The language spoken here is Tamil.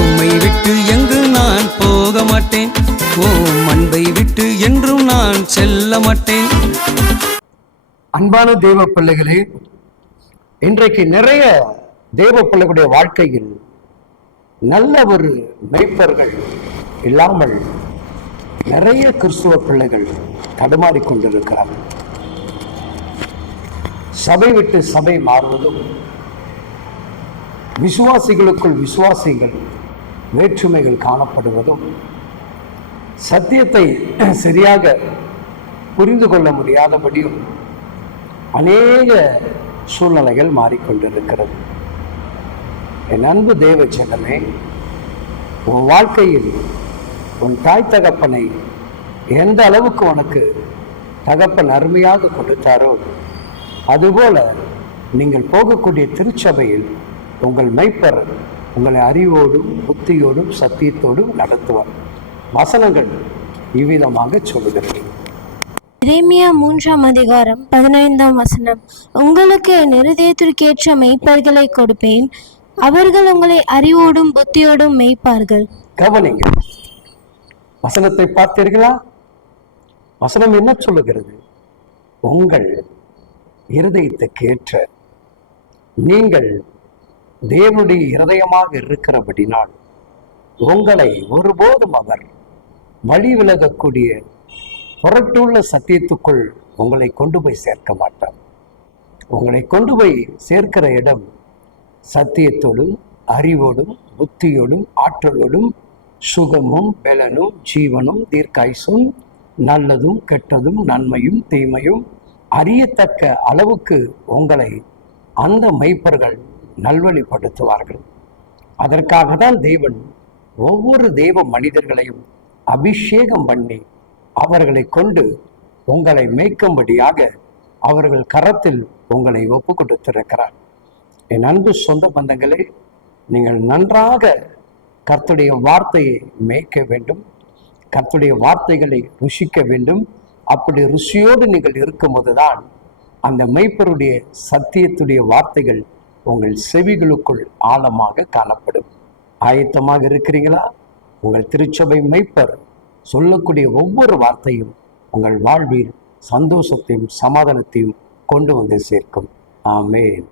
உம்மை விட்டு எங்கு நான் போக மாட்டேன் ஓம் அன்பை விட்டு என்றும் நான் செல்ல மாட்டேன் அன்பான தெய்வ பிள்ளைகளே இன்றைக்கு நிறைய தெய்வ பிள்ளைகளுடைய வாழ்க்கையில் நல்ல ஒரு மெய்ப்பர்கள் இல்லாமல் நிறைய கிறிஸ்துவ பிள்ளைகள் தடுமாறி கொண்டிருக்கிறார்கள். சபை விட்டு சபை மாறுவதும் விசுவாசிகளுக்குள் விசுவாசிகள் வேற்றுமைகள் காணப்படுவதும் சத்தியத்தை சரியாக புரிந்து கொள்ள முடியாதபடியும் அநேக சூழ்நிலைகள் மாறிக்கொண்டிருக்கிறது. என் அன்பு தேவ செல்லமே உன் வாழ்க்கையில் உன் தாய் தகப்பனை எந்த அளவுக்கு உனக்கு தகப்பன் அருமையாக கொடுத்தாரோ அதுபோல நீங்கள் போகக்கூடிய திருச்சபையில் உங்கள் மெய்ப்பர் உங்களை அறிவோடும் புத்தியோடும் சத்தியத்தோடும் நடத்துவார். வசனங்கள் இவ்விதமாக சொல்லுகிறது. எரேமியா மூன்றாம் அதிகாரம் பதினைந்தாம் வசனம். உங்களுக்கு என் இருதயத்திற்கேற்ற மெய்ப்பர்களை கொடுப்பேன். அவர்கள் உங்களை அறிவோடும் புத்தியோடும் மெய்ப்பார்கள். கவனிங்க வசனத்தை பார்த்தீர்களா? வசனம் என்ன சொல்லுகிறது? உங்கள் இருதயத்துக்கு ஏற்ற நீங்கள் தேவனுடைய இருதயமாக இருக்கிறபடினால் உங்களை ஒருபோதும் அவர் வழி விலகக்கூடிய புரட்டுள்ள சத்தியத்துக்குள் உங்களை கொண்டு போய் சேர்க்க மாட்டார். உங்களை கொண்டு போய் சேர்க்கிற இடம் சத்தியத்தோடும் அறிவோடும் புத்தியோடும் ஆற்றலோடும் சுகமும் பலனும் ஜீவனும் தீர்க்காயுசும் நல்லதும் கெட்டதும் நன்மையும் தீமையும் அறியத்தக்க அளவுக்கு உங்களை அந்த மைப்பர்கள் நல்வழிப்படுத்துவார்கள். அதற்காக தான் தேவன் ஒவ்வொரு தெய்வ மனிதர்களையும் அபிஷேகம் பண்ணி அவர்களை கொண்டு உங்களை மேய்க்கும்படியாக அவர்கள் கரத்தில் உங்களை ஒப்பு கொடுத்திருக்கிறார் என் அன்பு சொந்த பந்தங்களே நீங்கள் நன்றாக கர்த்துடைய வார்த்தையை மேய்க்க வேண்டும் கர்த்துடைய வார்த்தைகளை ருசிக்க வேண்டும். அப்படி ருசியோடு நீங்கள் இருக்கும்போது தான் அந்த மெய்ப்பருடைய சத்தியத்துடைய வார்த்தைகள் உங்கள் செவிகளுக்குள் ஆழமாக காணப்படும். ஆயத்தமாக இருக்கிறீங்களா உங்கள் திருச்சபை மெய்ப்பர் சொல்லக்கூடிய ஒவ்வொரு வார்த்தையும் உங்கள் வாழ்வில் சந்தோஷத்தையும் சமாதானத்தையும் கொண்டு வந்து சேர்க்கும். ஆமேன்.